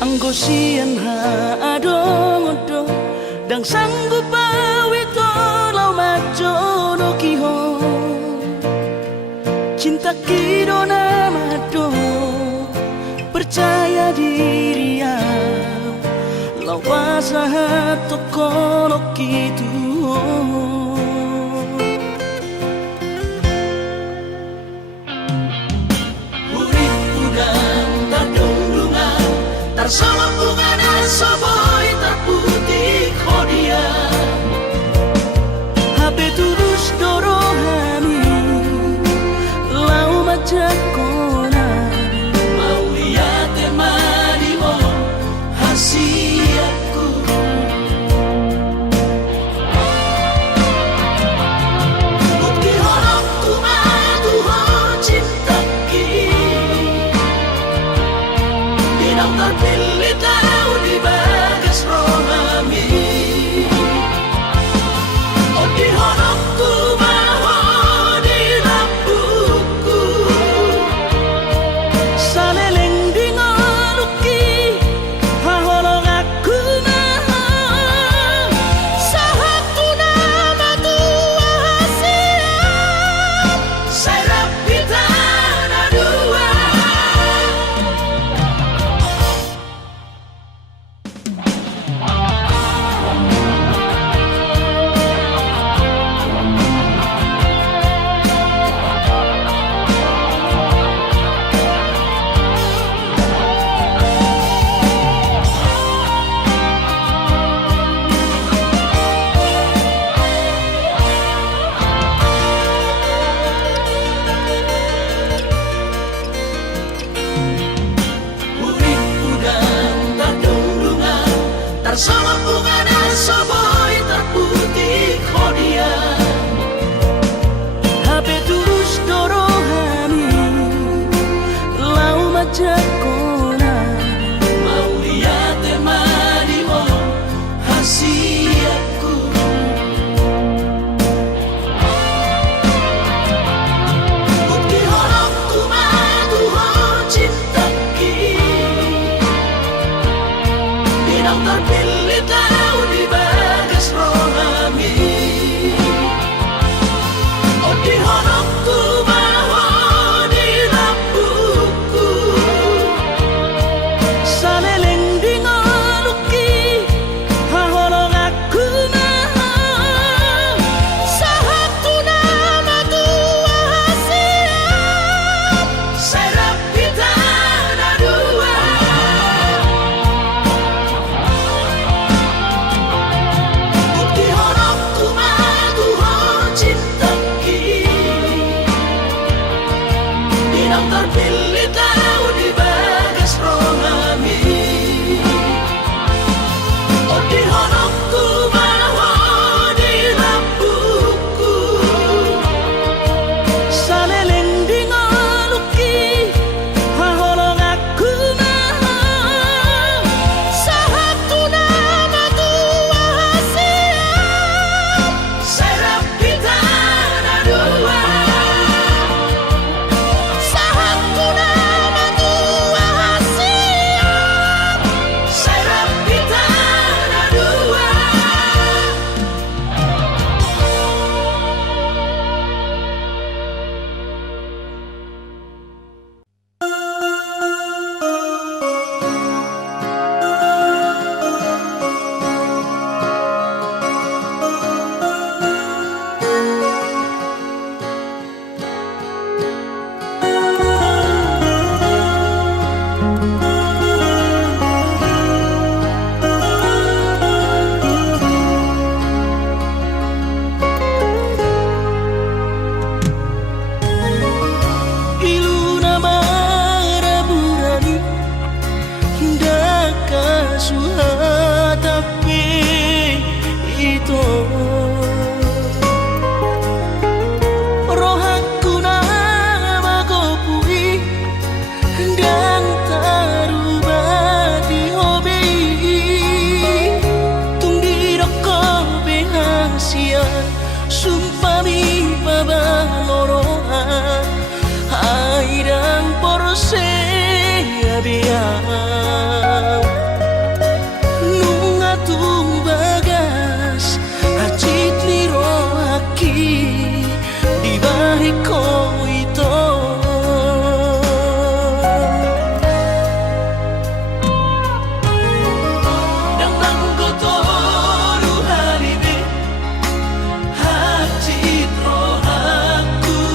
Anggo sian ha adong-odong dang sanggup bawi tolau majono kiho cinta kidona mado percaya diri ya lau pasaha tokono kitu urip udang Hape terus dorohani lau majakona mau lihat temani mo hasiatku bukti horong tu madu ho cinta ki dinang terpilih tahu di bagas rohani di horongku maho di lampuku saleleng di ngoluki hahorong aku maho sahatu nama dua hasiat serap kita dua bukti horongku madu ho cinta yang terpilih tahu di bagas rohani oh di honongku maho di lampuku saleleng di ngoluki hahorong aku maho sahatu nama dua hasiat serap kita dua sumpah mi pabalorohan airang porse abiang nunga tu bagas hacit liro haki di bahiko ito dang langgoto ruharibe hacit rohaku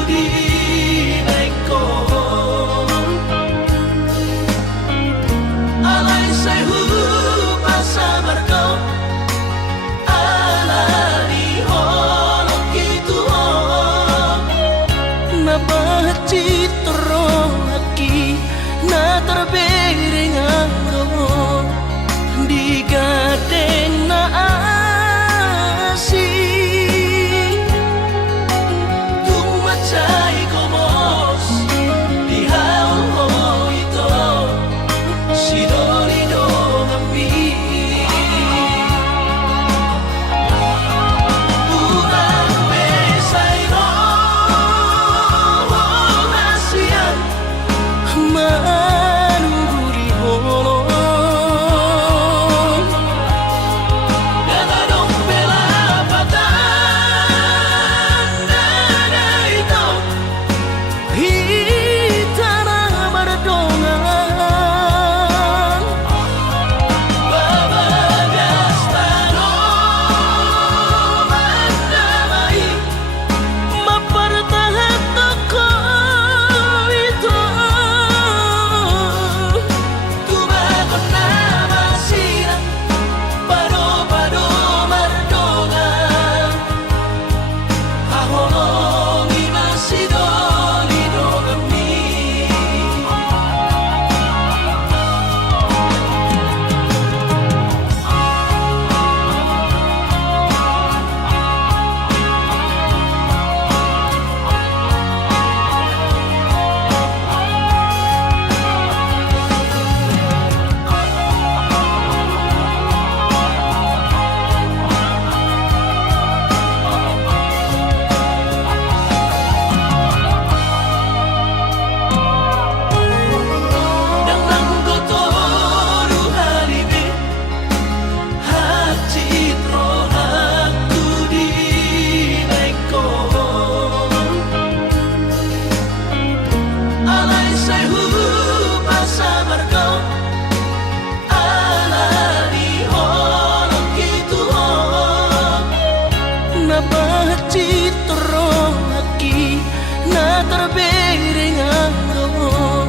citro aki na terbereng anggo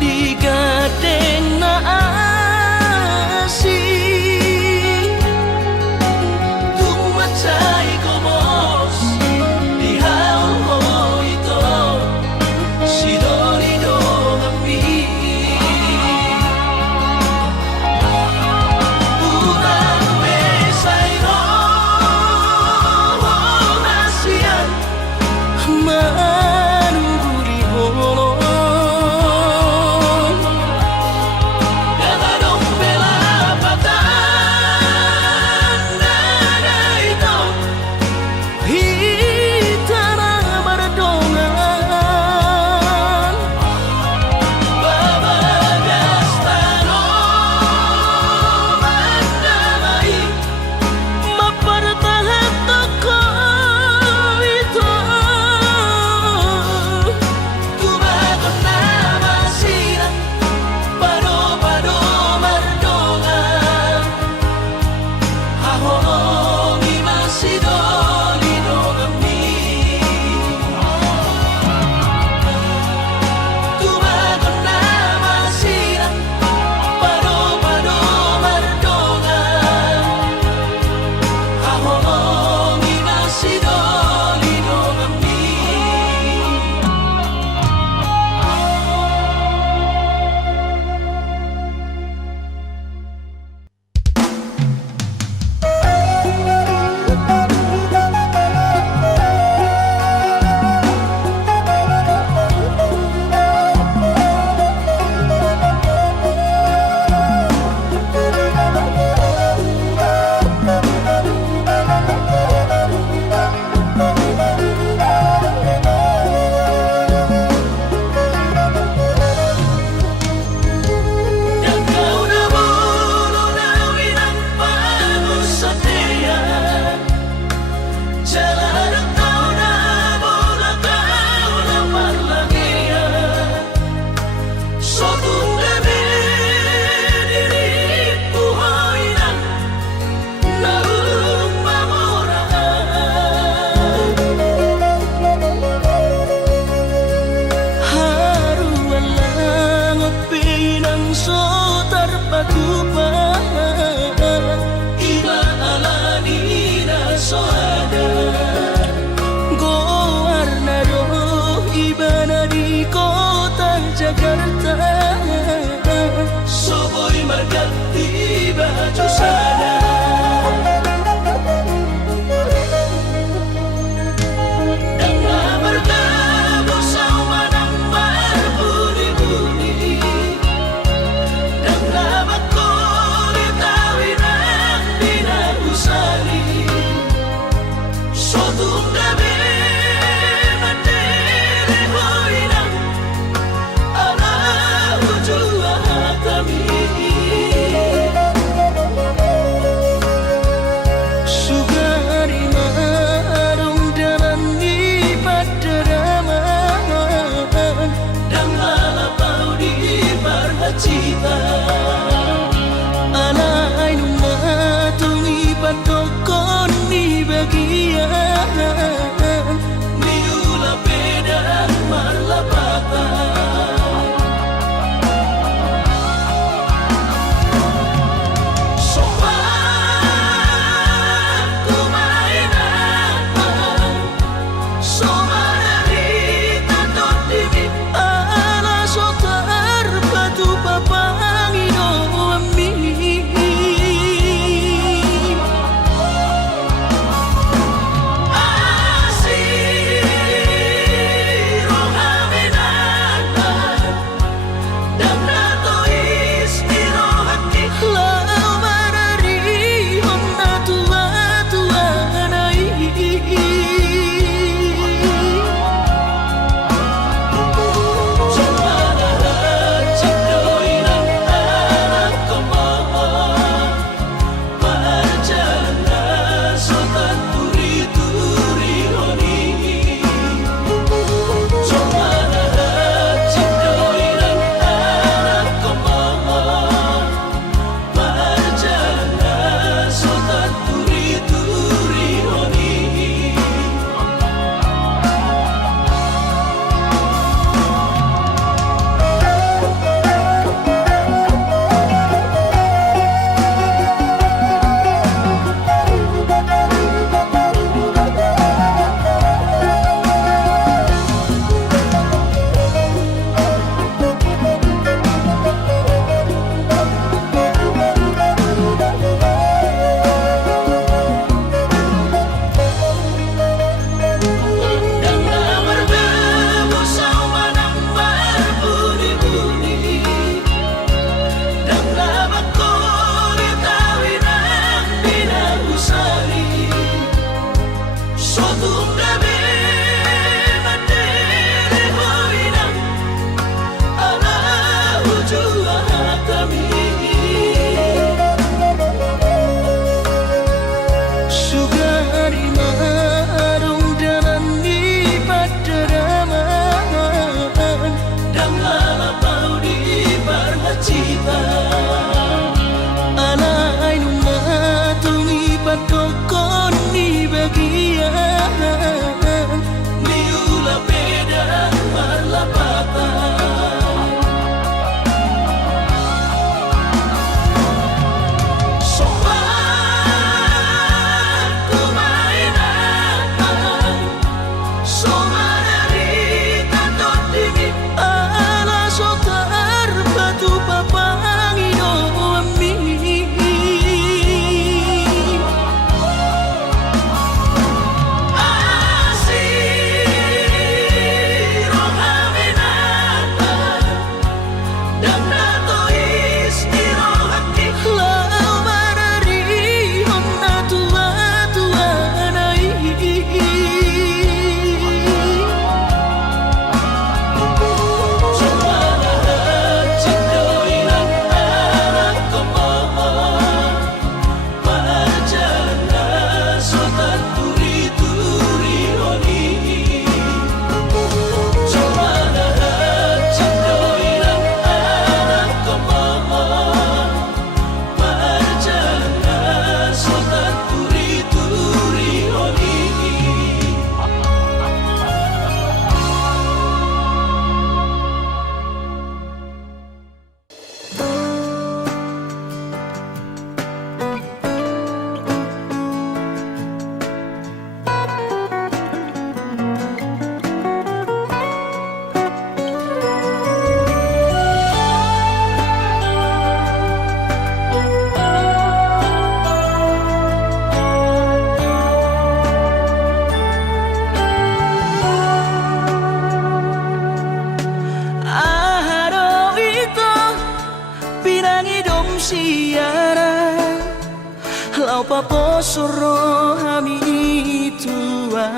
digadeng na asi tumacay komos di haul ito si Dorido kami Jakarta Soboy margati baju sana Dengan bertemu sama nambar buri-buri Dengan makulit awinan dinan usali Sotung gabi cita anai nungatungi patokon di bagian Tundabe Mandere Hoinam Ala Ujua Hatami Sugari marung dalam di padaraman Dan lala pau di Parhacita Alay nung matungi patokon ni bagian Miula beda marlapatan Sopan kumainan Somanari tatot dimi Ala sotar batu papangino ami Asiro haminatan Dan natois irohati Lau marari honna tua nai Sumanahan cindoinan anak kemohon Marjana sotan turi-turi honi Sumanahan cindoinan anak kemohon Marjana sotan turi-turi honi Aharo ito pinangidom siara Lau paposoro hami itua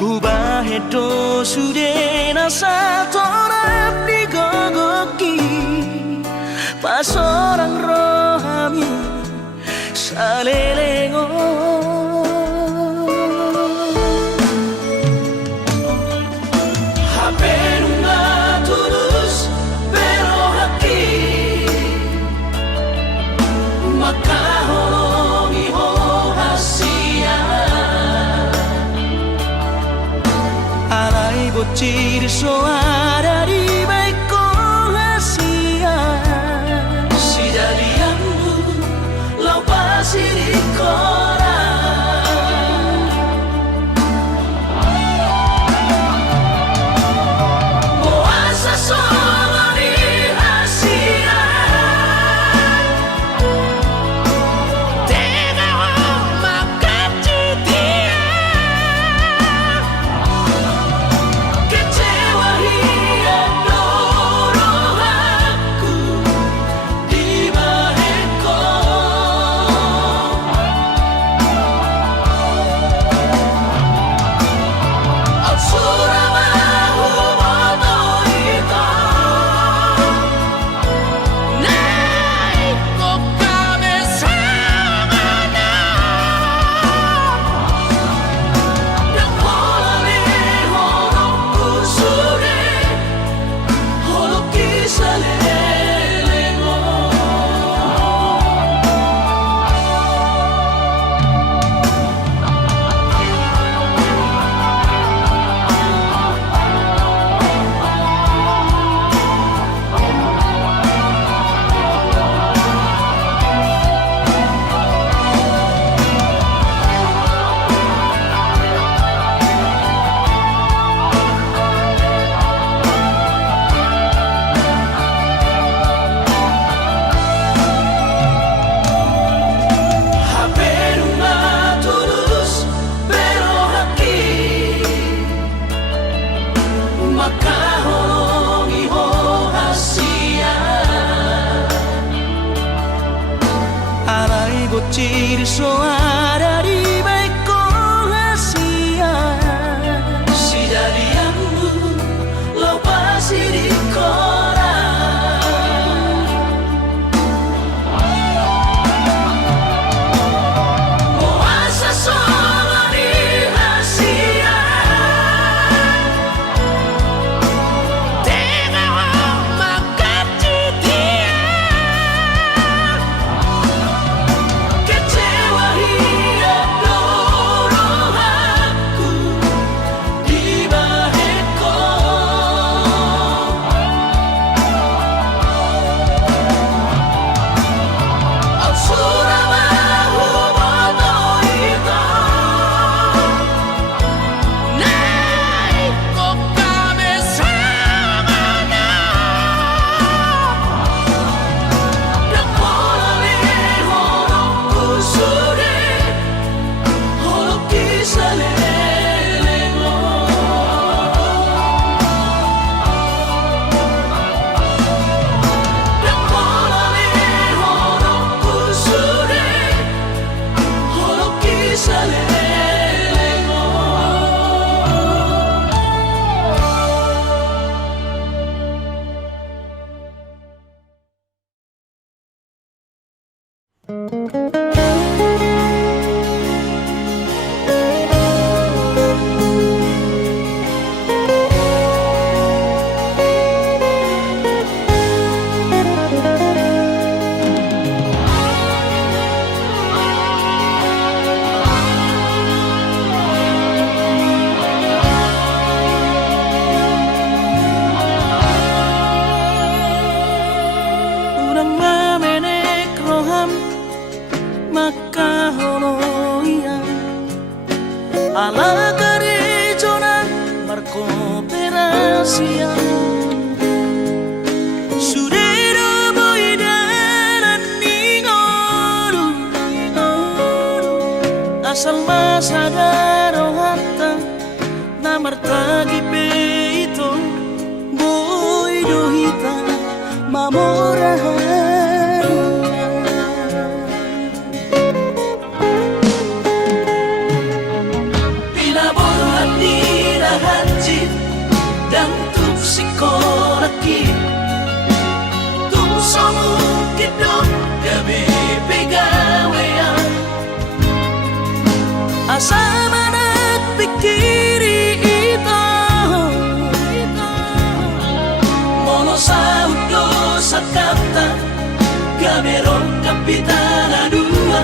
Hubahedo sudena satorap di gogoki Pas orang rohami salelengo Hapenunga tulus pero hati Makahongi ho hasia Alay bocil soara di baik hasia Si dadianmu lau pasiri kora Moasa solo di hasia Tega ho makacitia Kecewa hiya no salelego. Urang mamenek roham makaholoian ala karejona markooperasian sudero boidaran ningoru asal masadaro hatta namartagi peito boidohita mamorahan Pinaborhat nila hanjit dan tuksikolaki tumsomukit dong gabi pegawean asama nagpikiri ito mono sa udo sa kapta gamerong kapitana dua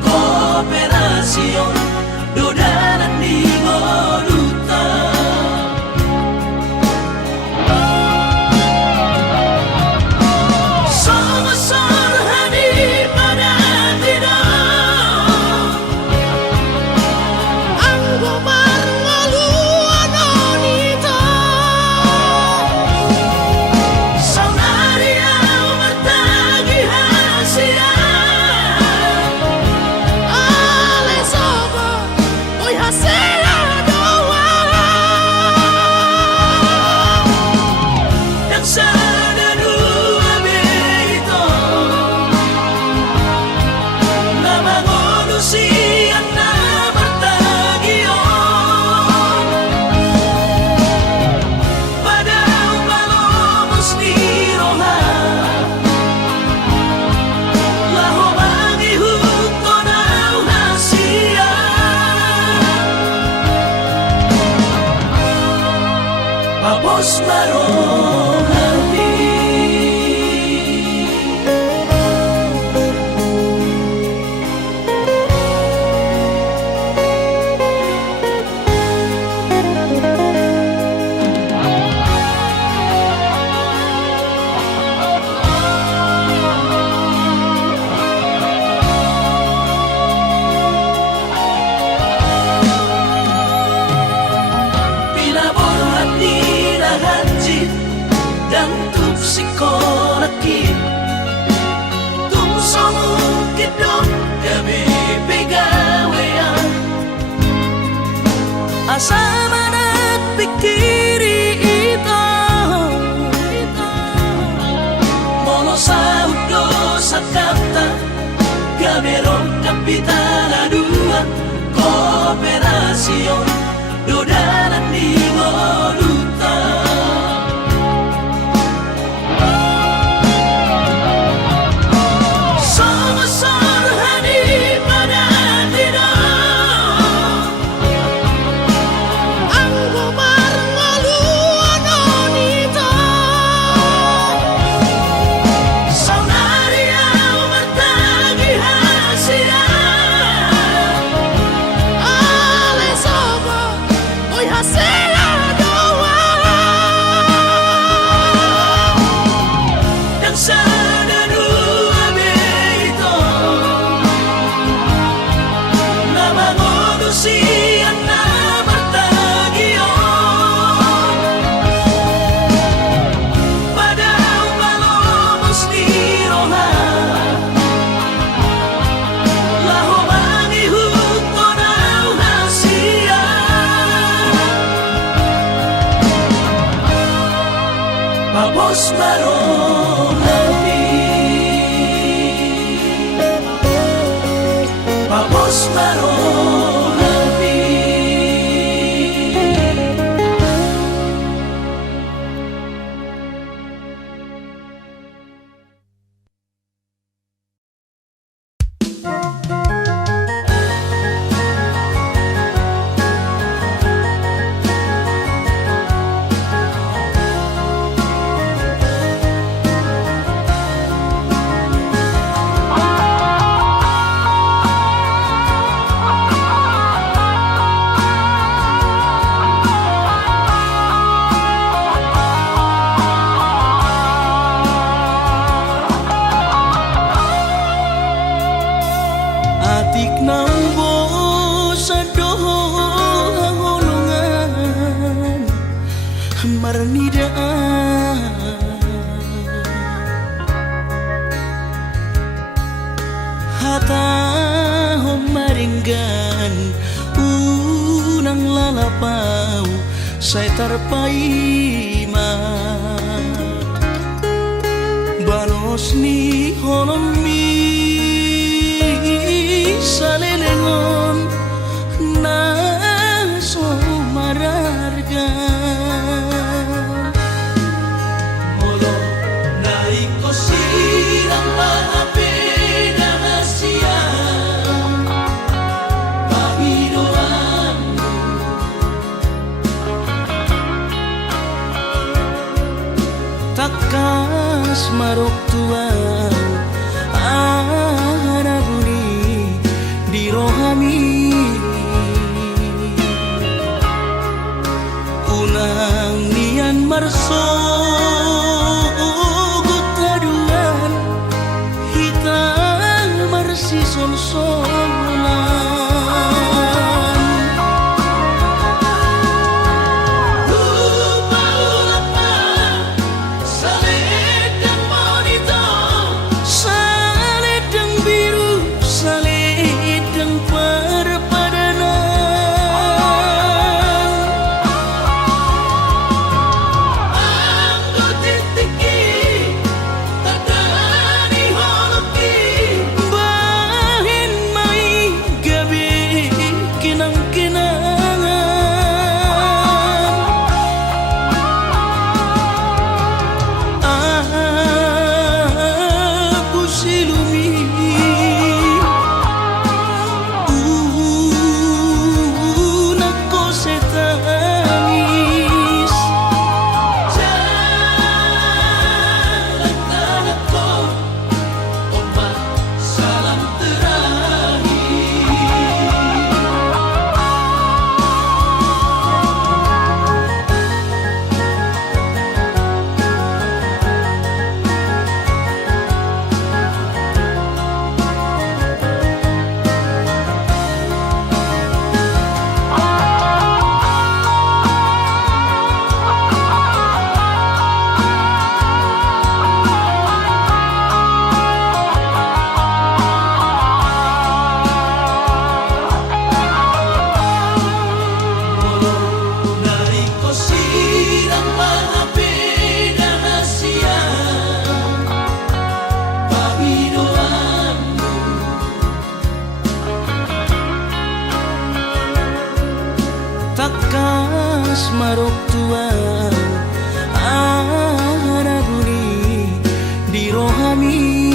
kooperasyon dodanan di Moduta Somasor hani pada tidak ang gumar ngaluan onito Saunaria martagi hasia Alesobo oy hasela doa yang sana dua beito nama manusia na martagion pada palomos ni roha laho mangihut ko na hasia Papos marohati Pinaborhat nila hanjit dan tuksikolaki tumsomukit dong gabi pegawean asama nagpikiri ito mono sa udo sa kapta gamerong kapitana dua kooperasyon dodanan di Moduta Somasor hani pada tidak ang gumar ngaluan onito Saunaria martagi hasia Alesobo oy hasela doa yang sana dua beito nama manusia na martagion pada palomos ni roha laho mangihut ko na hasia Papos marohati Papos marohati pernidaan hata maringgan unang lalapau saya terpaima balos ni holomi salelengon na so mararga Molo naiko sirang mga pinangasiyang Panginoon takas maruktuan araguni di rohami unang nian marso gutaduan hitang marsi solsolan takas maruktuan araguni di rohami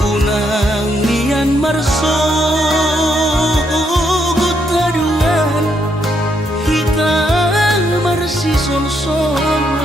unang nian marso gutaduan hitang marsi solsolan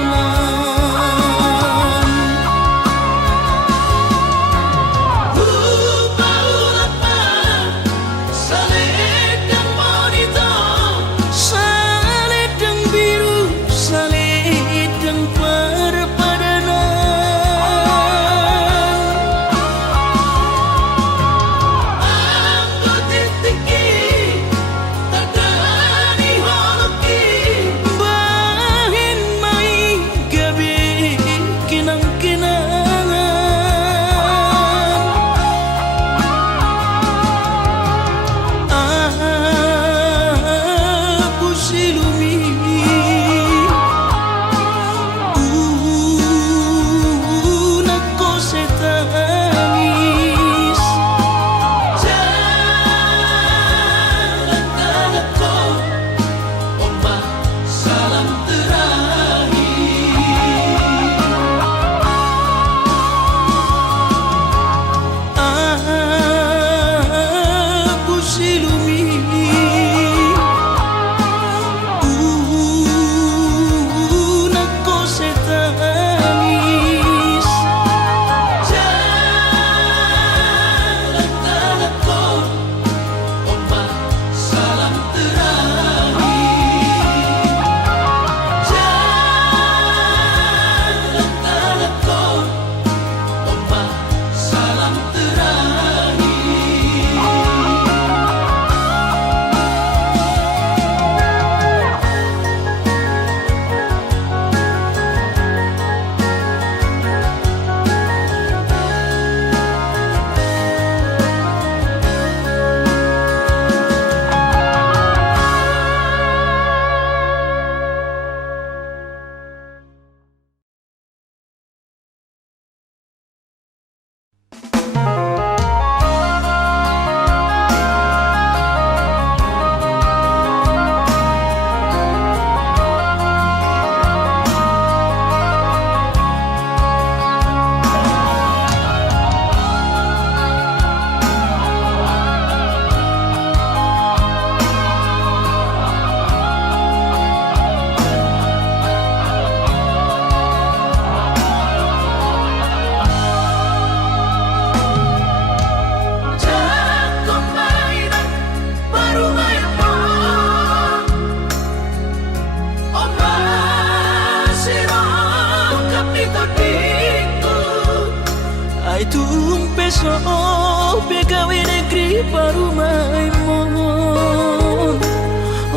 baru main mohon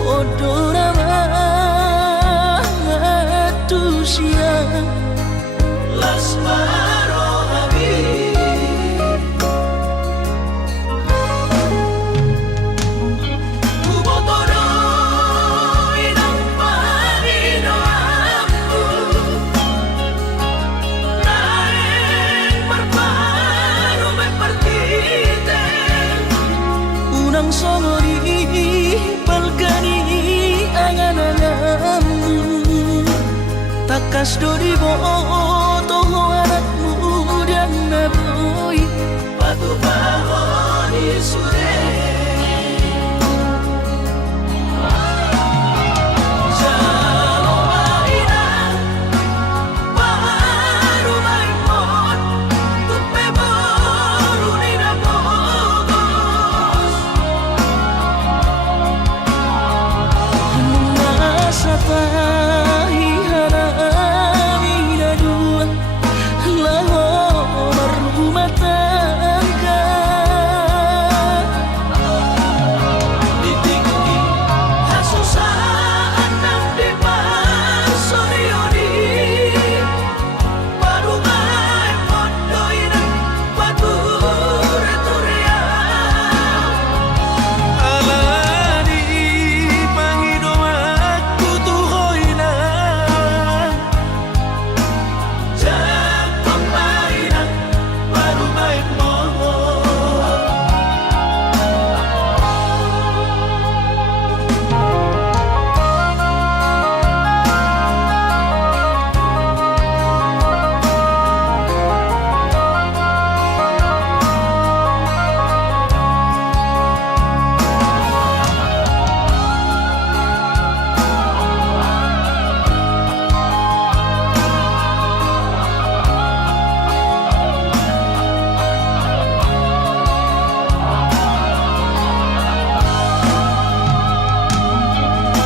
odora matu siang Lasmaro Habib Kubotoro inang panino aku Naeng berparu mepartite unang songori balgani angan-anganmu takas dori boto anakmu dan naboy Batu bahon isude Jalo mainan Baru main mon Tupe baru nina bogos masa tahi harami na dua lahor rumah tangga Ditinggi Hasusaan ng depan Sorioni Baru main mon Doinan Bature-turea alani pangido aku tuhoy na Jatuh mainan Baru main mon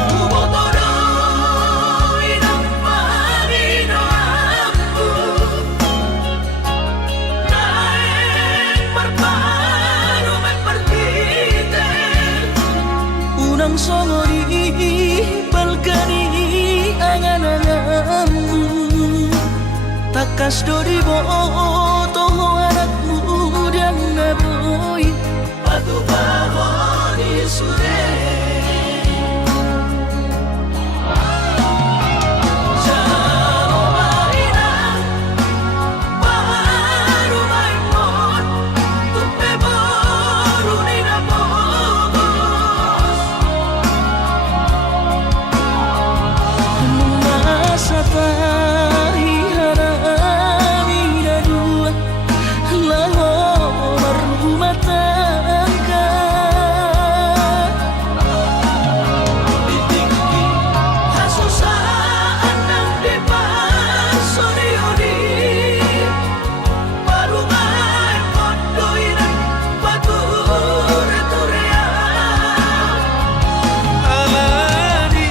Kubotoro inang panino aku Naeng berparu mepartite unang songori balgani angan-anganmu takas dori boto anakmu dan naboy Batu bahon isude Jalo mainan Baru main mon Tupe baru nina bogos masa tahi harami na dua lahor rumah tangga Ditinggi Hasusaan ng depan Sorioni Baru main mon Doinan Bature-turea alani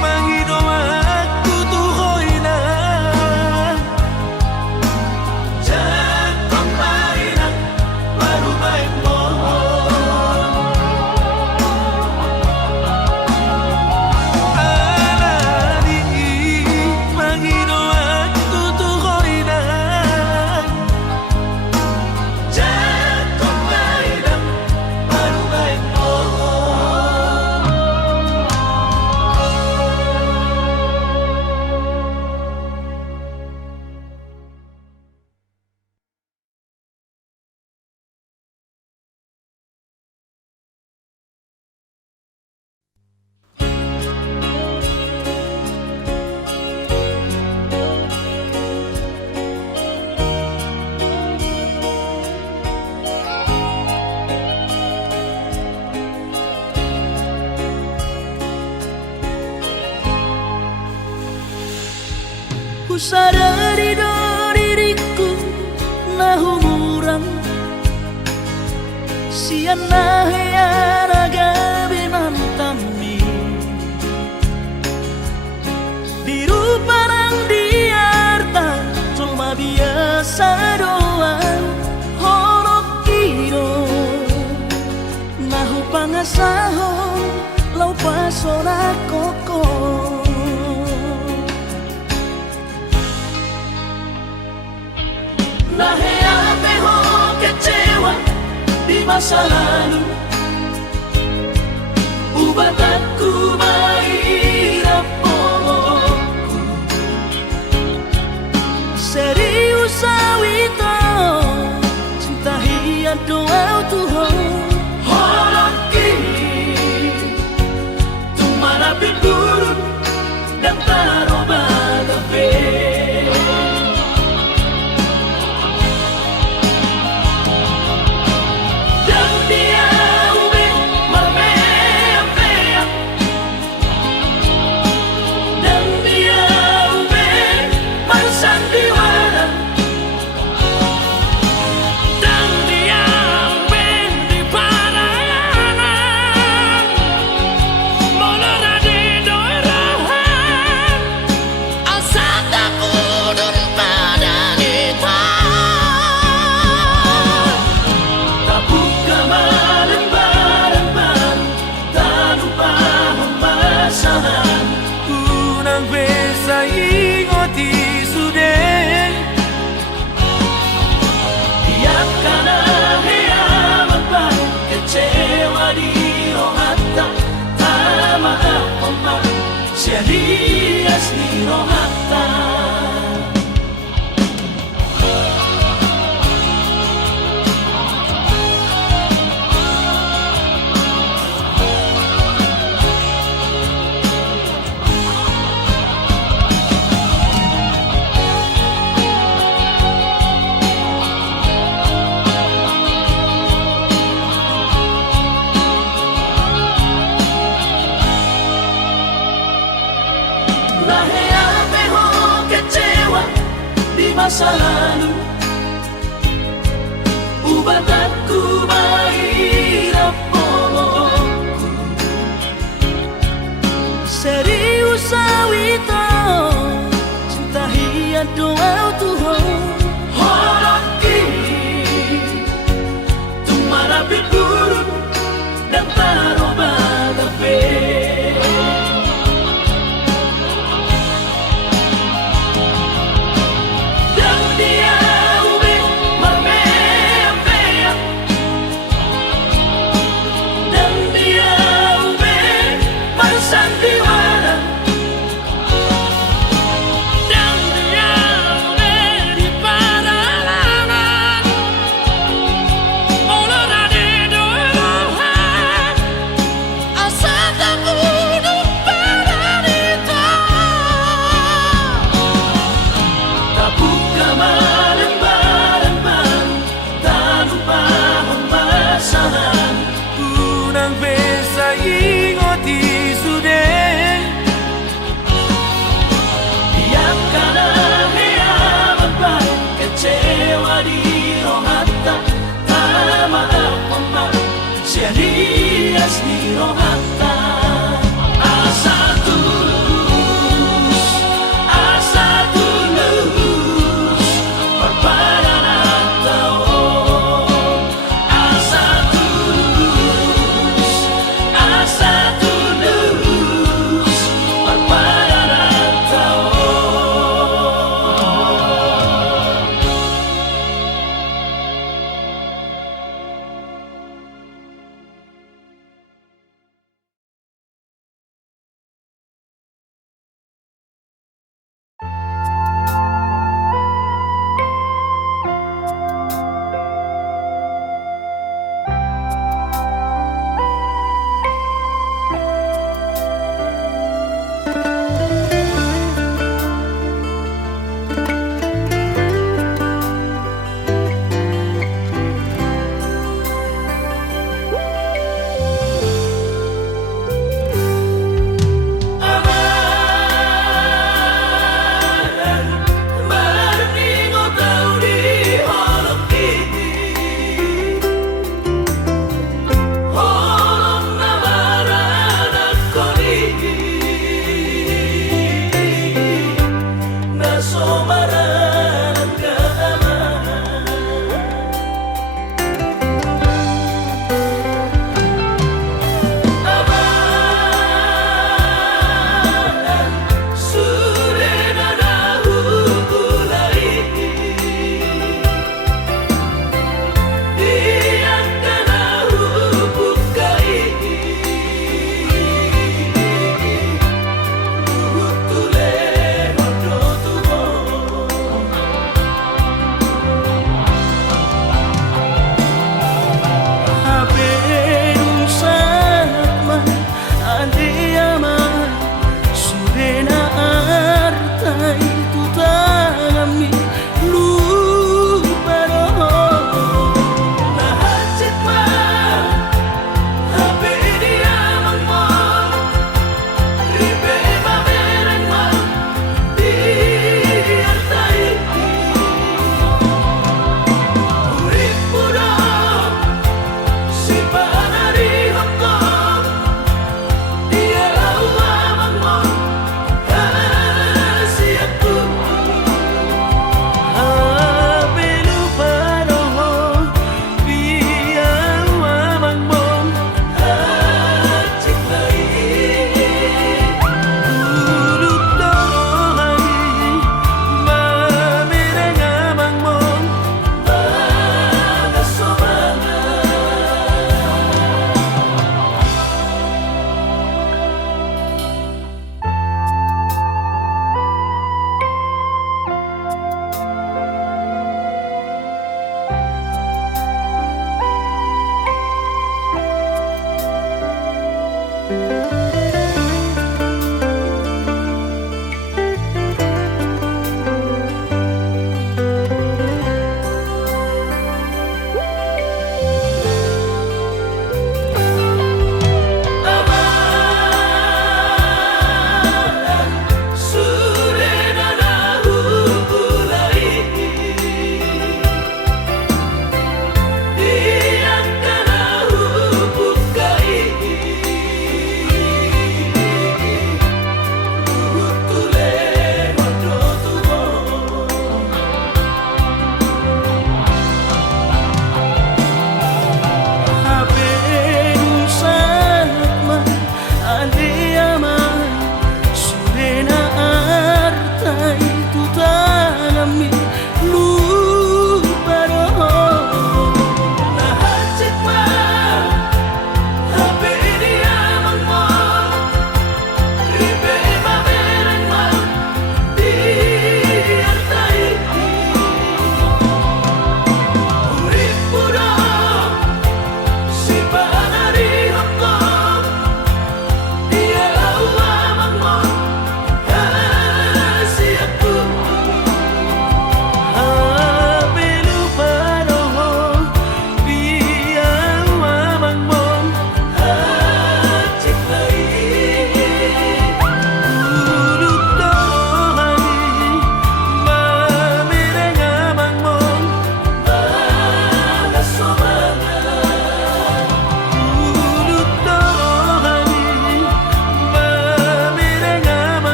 pangido aku tuhoy na Jatuh mainan Baru main mon alani pangido aku tuhoy na Jatuh mainan Baru main mon ku sadari do diriku na humurang sian na heyara gabi mantami dirupa ng diarta cuma biasa doang horok kiro di masa lalu. Ubatanku mahirap pomoku. Serius awito cinta hian doa Tuhan. Holoki tumarapin buruk dan taroba tabe. Dan dia ube marmea-mea. Dan dia ube marsandiwara. Dan dia ben di parayanan Molara di doirahan Asa takudun pada kita. Tabuka malembaran baru, tak lupa pemasangan. Unang besa ingoti sudah. Biarkan ahia membaik kecewa di rohata. Tak maaf omak, serius di rohata. Lahir peho kecewa di masa lalu. Ubatanku mahirap pomoku. Serius awito cinta hian doa Tuhan. Holoki tumarapin buruk dan taroba tabe. Dan dia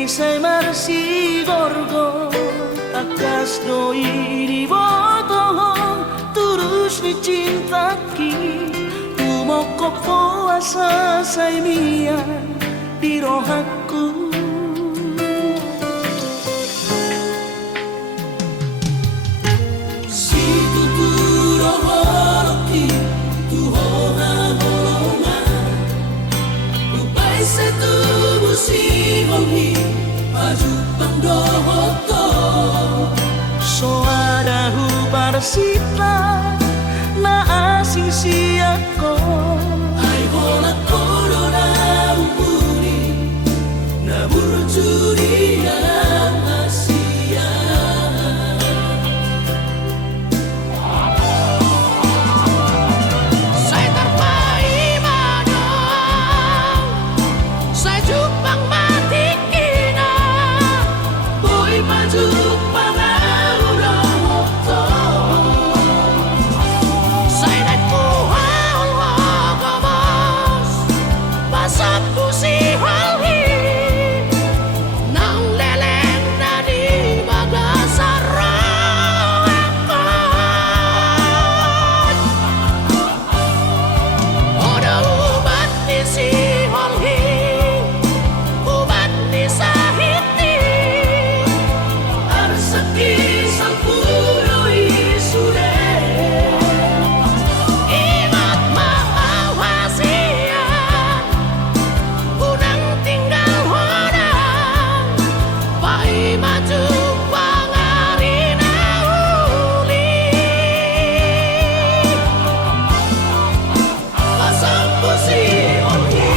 Isai marsi gorgo akas doi di boto turus ni cintaki umoko puasa sai mia di rohaku si tuturo horoki tuhoha holonga upai se tubu si hongi Paju pangdohoto Soada hubarsita Na asing siako Ay hola korona umuri Na burjuri yang asia Saya terpai madang Saya jupang mati Maju pangaura-moto Saya dan kuhal wagamas Pasap pusi halhi Nang leleng nadi bagasar rakan Oda ubat ni si halhi Ubat ni sahiti Arsaki sang puroi sure Ingat maawasian Unang tinggal hodang Pai maju pangarina uli Pasang pusi onhi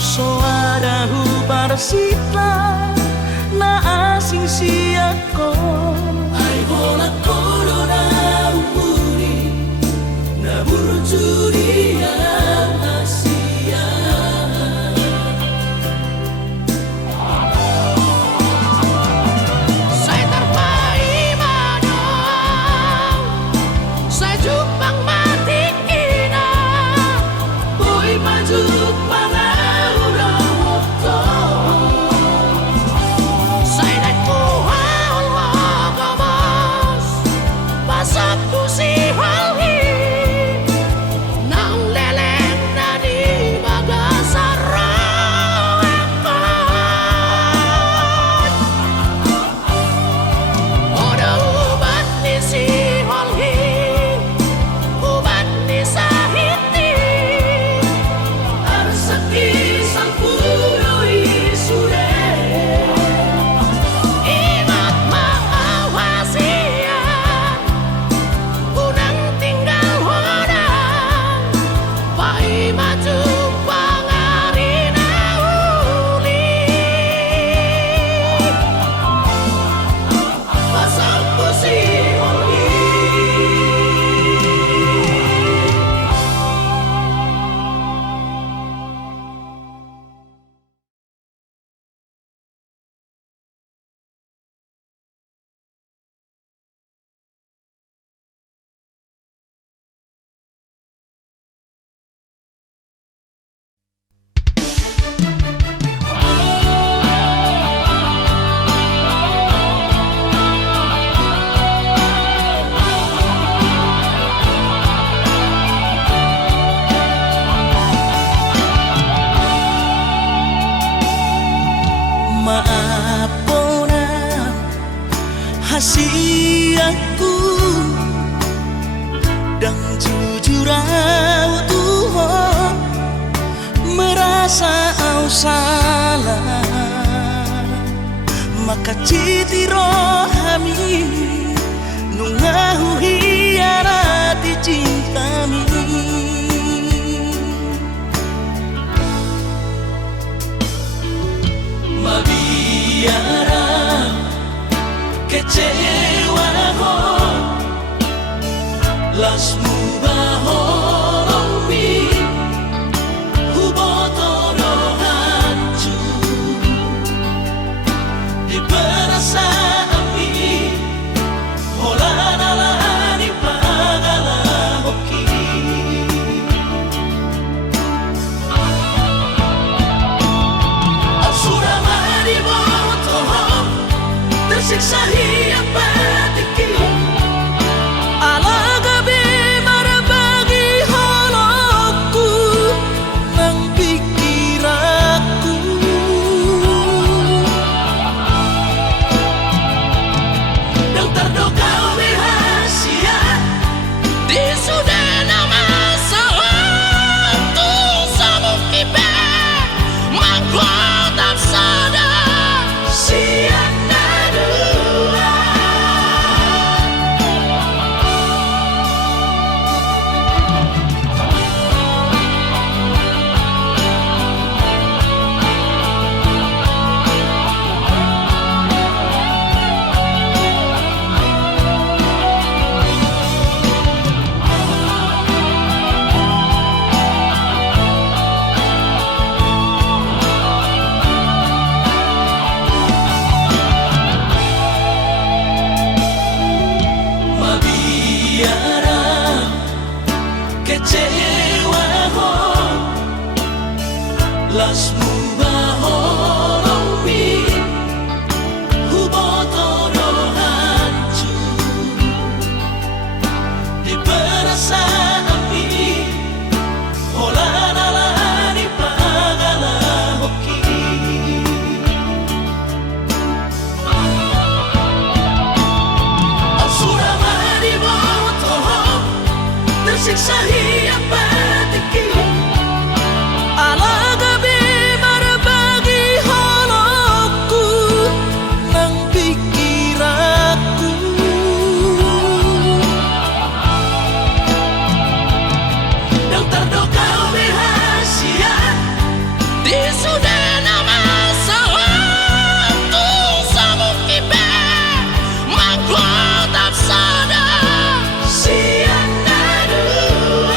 Soada hubarsita Na asing siako Ay hola korona umuri Na burjuri yang asia Saya terpai madang Saya jupang mati kina Boy maju pangaura-moto Saya dan kuhal wagamas Pasap pusi halhi Nang leleng nadi bagasar rakan Oda ubat ni si halhi Ubat ni sahiti Arsaki sang puroi sure Ingat maawasian Unang tinggal hodang Pai maju pangarina uli Pasang pusi onhi Maapona hasiaku Dan jujur au Tuhan Merasa au salah makaciti rohami nungahu hiarati cintami. Mabiara kecewa ho las mubahoromi hubotoro hancur di perasaan holalala di pagala hoki. Tersiksa hiap batiki Ala gabi marabagi halakku nang pikiranku. dan terdoka rahasia Di sudah nama sawatu sabuk kipe Mangkota sadar siang nadua. Mabiara kecewa ho las mubahoromi hubotoro hancur di perasaan holalala di pagala hoki. Tersiksa hiap batiki Ala gabi marabagi halakku nang pikiranku. dan terdoka rahasia Di sudah nama sawatu sabuk kipe Mangkota sadar siang nadua.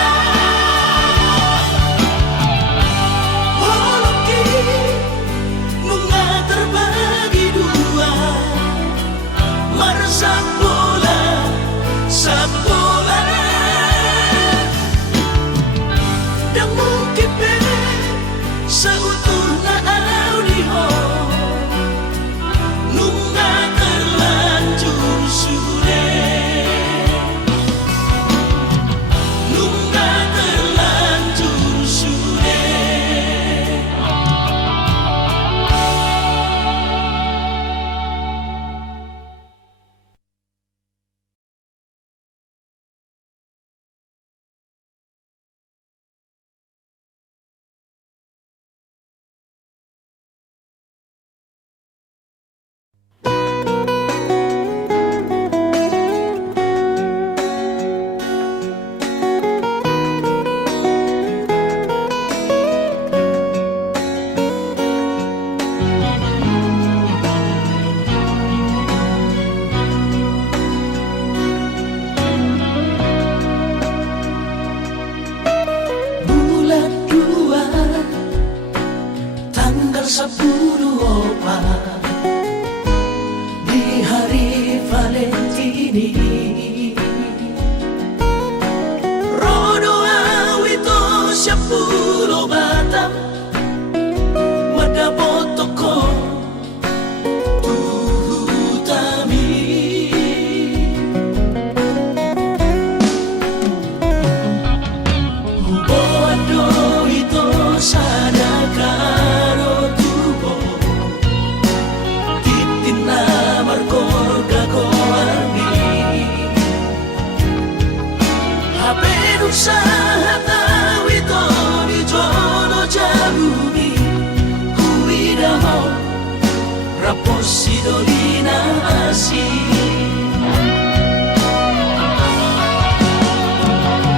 Raposidoli na asin.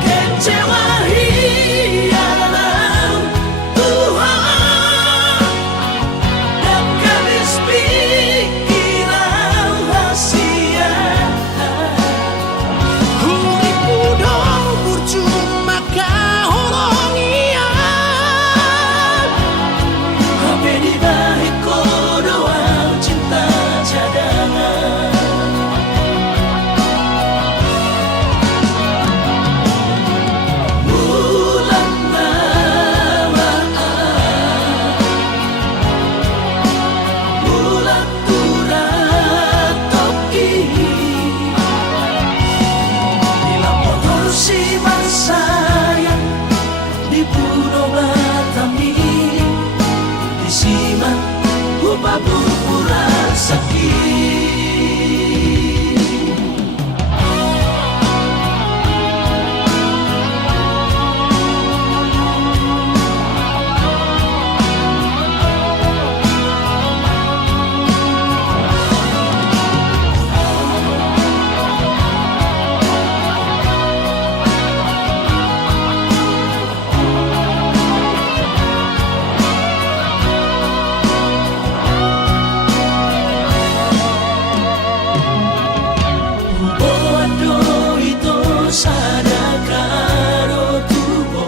Kecewa dalam Tuhan dan kamis pikiran rahasia. Urip muda percuma kahoronian. Apa di balik doa cinta cadangan. Bulan lamaan, bulan turat toki. Bila motor si sayang di Pulau Batami, di Siman Upah berpuran sakit. Bodo itu sadakaro tubo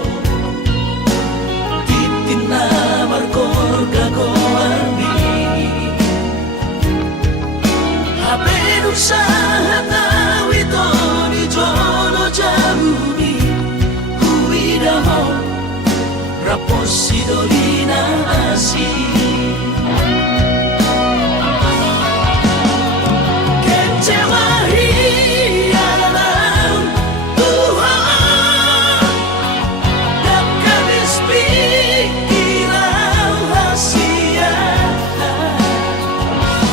titina markorga goarni Habe usaha tawito di jolo jabuni huidaho raposidoli na asin. Kecewa dalam Tuhan dan kamis pikiran rahasia.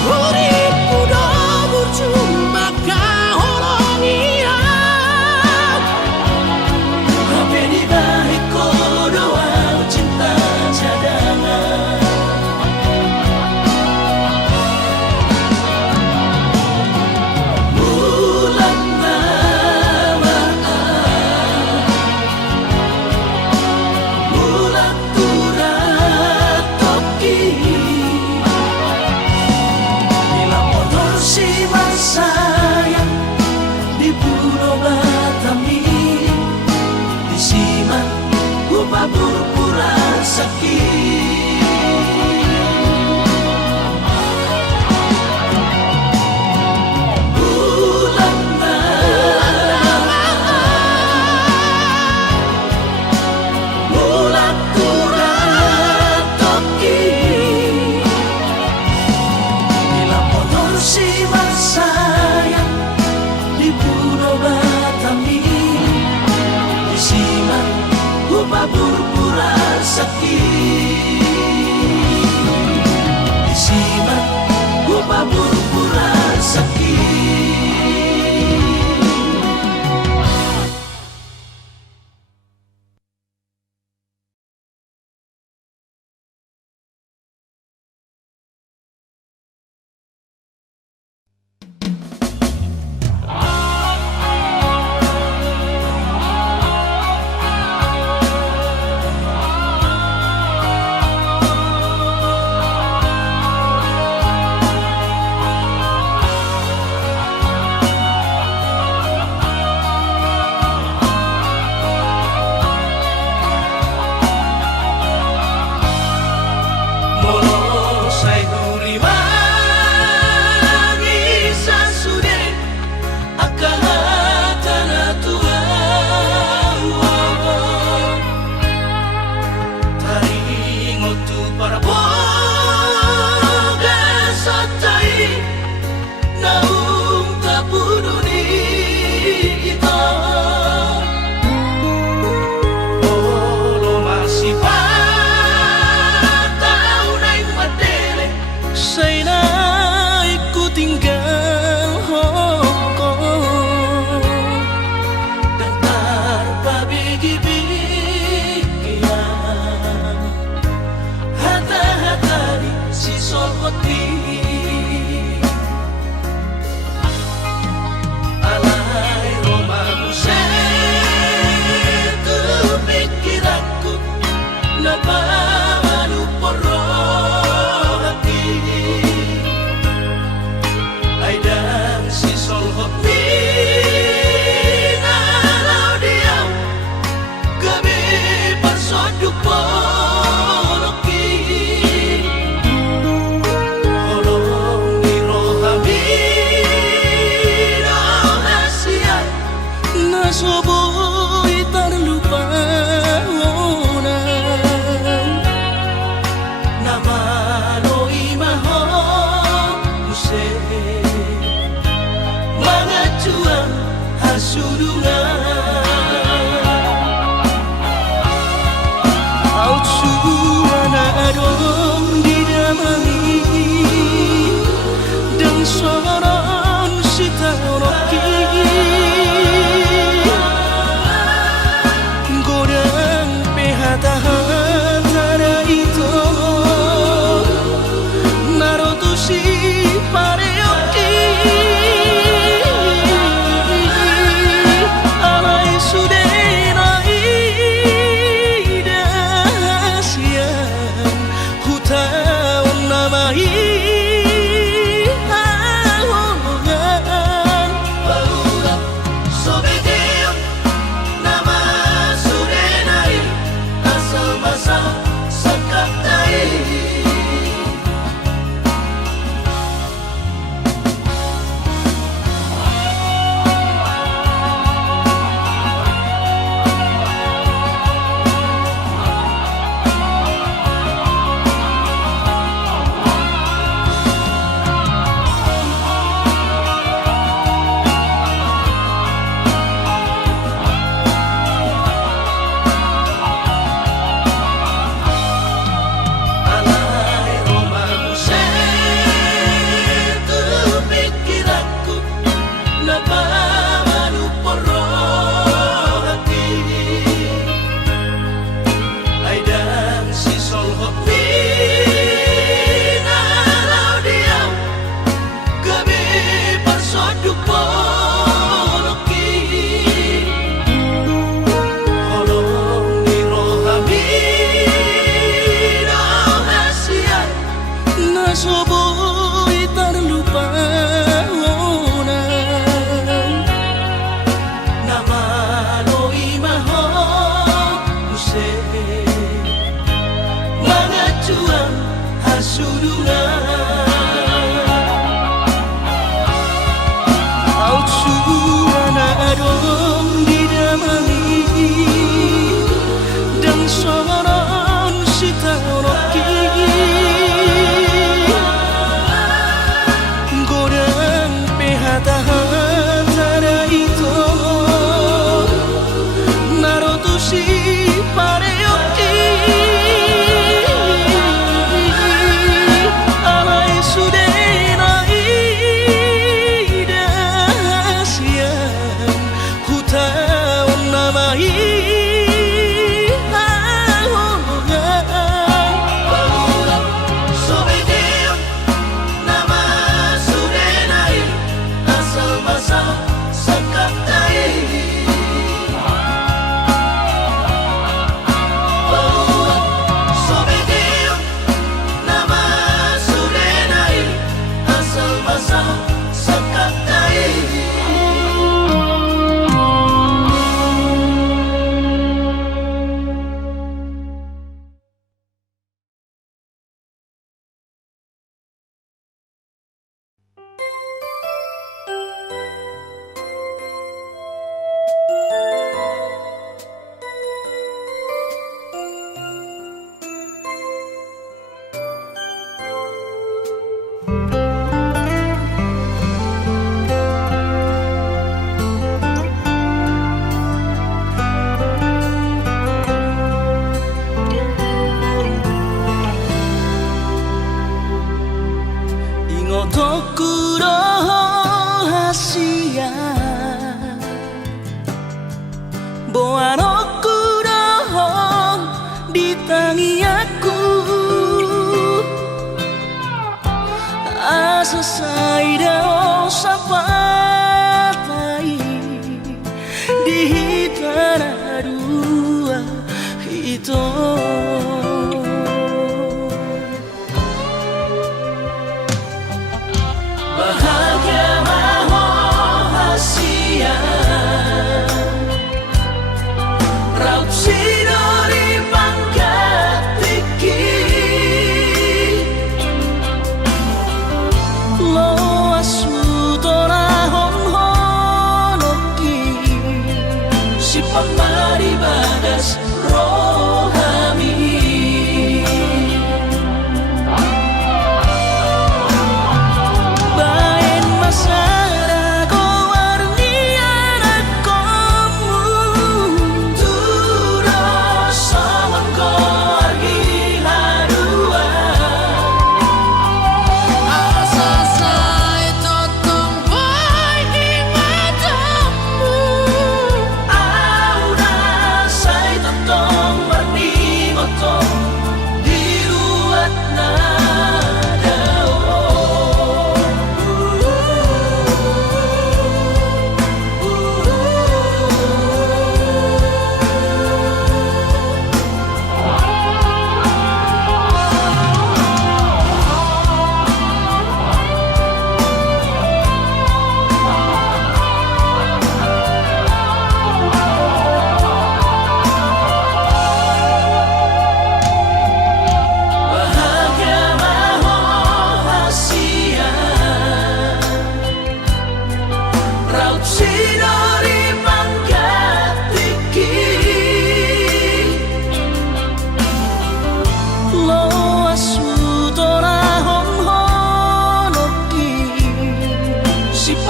Urip muda percuma kahoronian. Apa di balik doa cinta cadangan. Bulan lamaan, bulan turat toki. Bila motor si sayang di Pulau Batami, di Siman Upah berpuran sakit. Bulan lamaan, bulan turat toki. Bila motor si sayang di Pulau Batami, di Siman Upah berpuran sakit. Di Siman Upah berpuran sakit. Mangacuan hasurungan Au suana adong di damai dan soron sitanoki godang pehata-hata itu narotusi pareoki alai sudenai dasian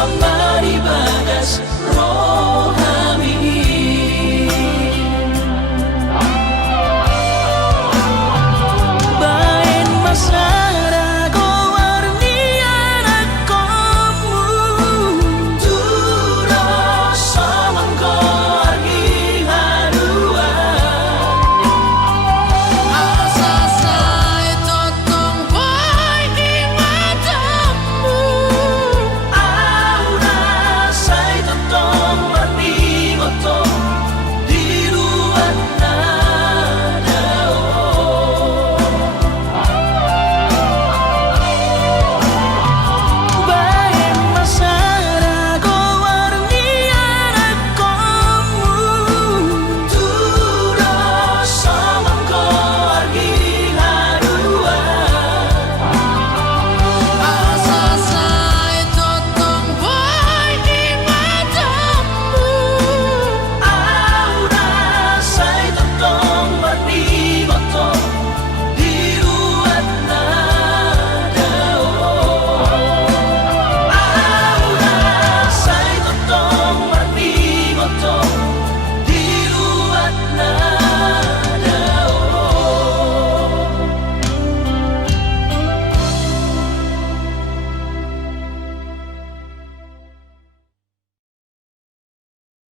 Mama